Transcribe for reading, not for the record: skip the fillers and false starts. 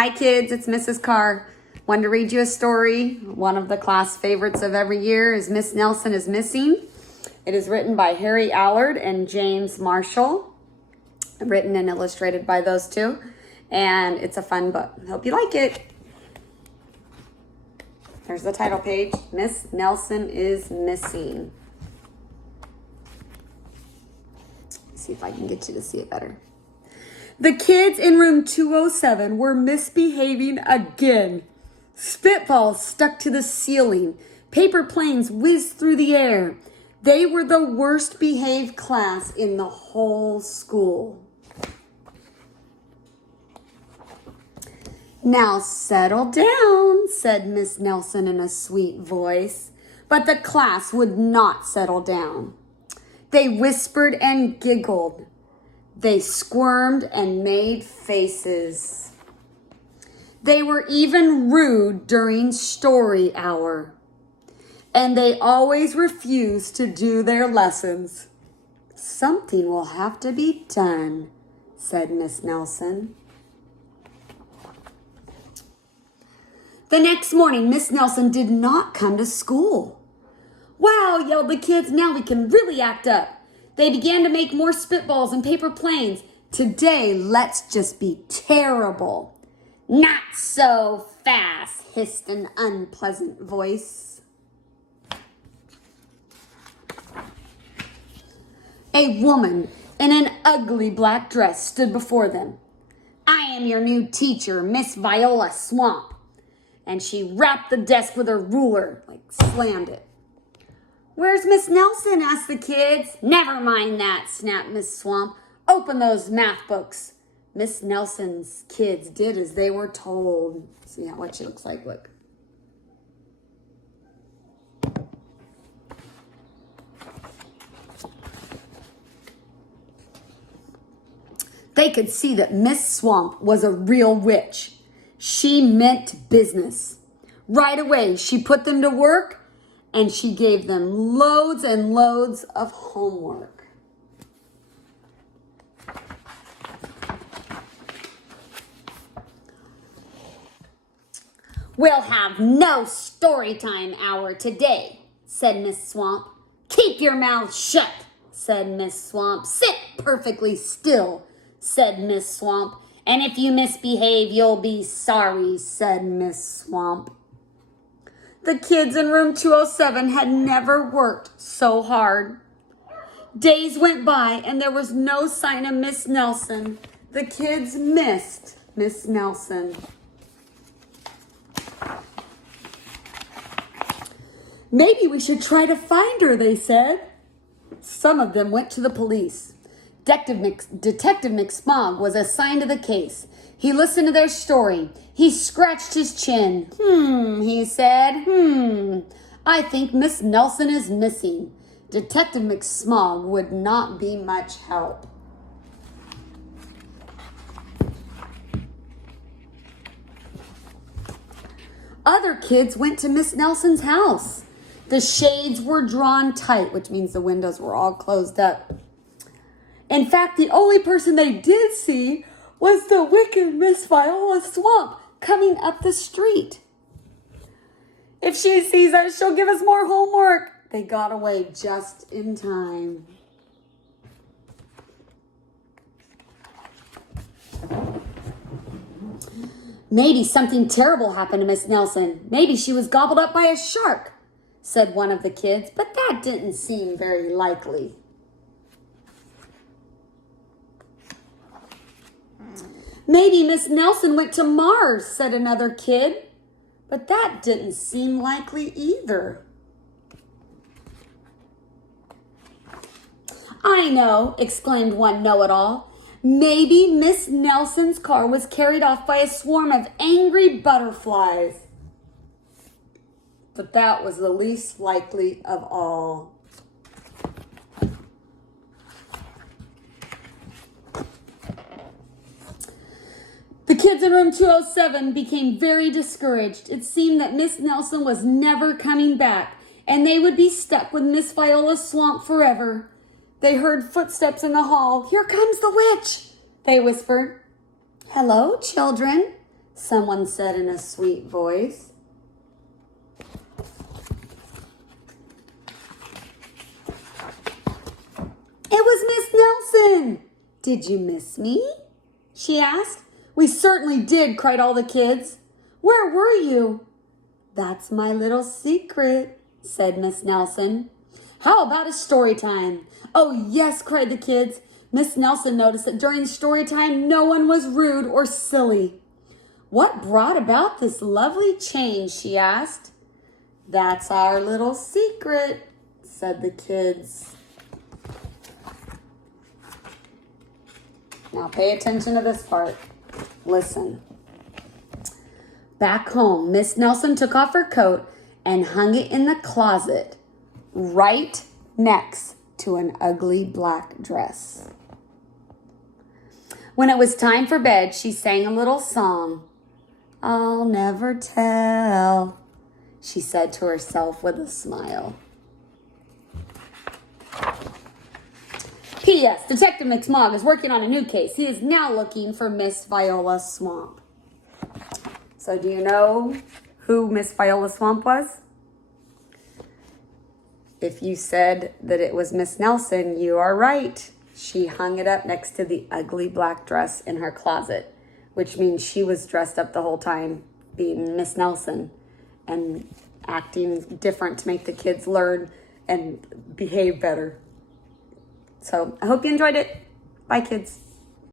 Hi kids, it's Mrs. Carr. Wanted to read you a story. One of the class favorites of every year is Miss Nelson is Missing. It is written by Harry Allard and James Marshall. Written and illustrated by those two. And it's a fun book. Hope you like it. There's the title page. Miss Nelson is Missing. Let's see if I can get you to see it better. The kids in room 207 were misbehaving again. Spitballs stuck to the ceiling. Paper planes whizzed through the air. They were the worst behaved class in the whole school. Now settle down, said Miss Nelson in a sweet voice. But the class would not settle down. They whispered and giggled. They squirmed and made faces. They were even rude during story hour. And they always refused to do their lessons. Something will have to be done, said Miss Nelson. The next morning, Miss Nelson did not come to school. Wow, yelled the kids, now we can really act up. They began to make more spitballs and paper planes. Today, let's just be terrible. Not so fast, hissed an unpleasant voice. A woman in an ugly black dress stood before them. I am your new teacher, Miss Viola Swamp. And she rapped the desk with her ruler, slammed it. Where's Miss Nelson? Asked the kids. Never mind that, snapped Miss Swamp. Open those math books. Miss Nelson's kids did as they were told. See what she looks like, look. They could see that Miss Swamp was a real witch. She meant business. Right away, she put them to work and she gave them loads and loads of homework. We'll have no story time hour today, said Miss Swamp. Keep your mouth shut, said Miss Swamp. Sit perfectly still, said Miss Swamp. And if you misbehave, you'll be sorry, said Miss Swamp. The kids in room 207 had never worked so hard. Days went by and there was no sign of Miss Nelson. The kids missed Miss Nelson. Maybe we should try to find her, they said. Some of them went to the police. Detective McSmog was assigned to the case. He listened to their story. He scratched his chin. He said, I think Miss Nelson is missing. Detective McSmog would not be much help. Other kids went to Miss Nelson's house. The shades were drawn tight, which means the windows were all closed up. In fact, the only person they did see was the wicked Miss Viola Swamp coming up the street. If she sees us, she'll give us more homework. They got away just in time. Maybe something terrible happened to Miss Nelson. Maybe she was gobbled up by a shark, said one of the kids, but that didn't seem very likely. Maybe Miss Nelson went to Mars, said another kid. But that didn't seem likely either. I know, exclaimed one know-it-all. Maybe Miss Nelson's car was carried off by a swarm of angry butterflies. But that was the least likely of all. The kids in room 207 became very discouraged. It seemed that Miss Nelson was never coming back, and they would be stuck with Miss Viola Swamp forever. They heard footsteps in the hall. Here comes the witch, they whispered. Hello, children, someone said in a sweet voice. It was Miss Nelson. Did you miss me? She asked. We certainly did, cried all the kids. Where were you? That's my little secret, said Miss Nelson. How about a story time? Oh, yes, cried the kids. Miss Nelson noticed that during story time, no one was rude or silly. What brought about this lovely change, she asked. That's our little secret, said the kids. Now pay attention to this part. Listen. Back home, Miss Nelson took off her coat and hung it in the closet right next to an ugly black dress. When it was time for bed, she sang a little song. I'll never tell, she said to herself with a smile. P.S. Detective McSmog is working on a new case. He is now looking for Miss Viola Swamp. So do you know who Miss Viola Swamp was? If you said that it was Miss Nelson, you are right. She hung it up next to the ugly black dress in her closet, which means she was dressed up the whole time being Miss Nelson and acting different to make the kids learn and behave better. So I hope you enjoyed it. Bye, kids.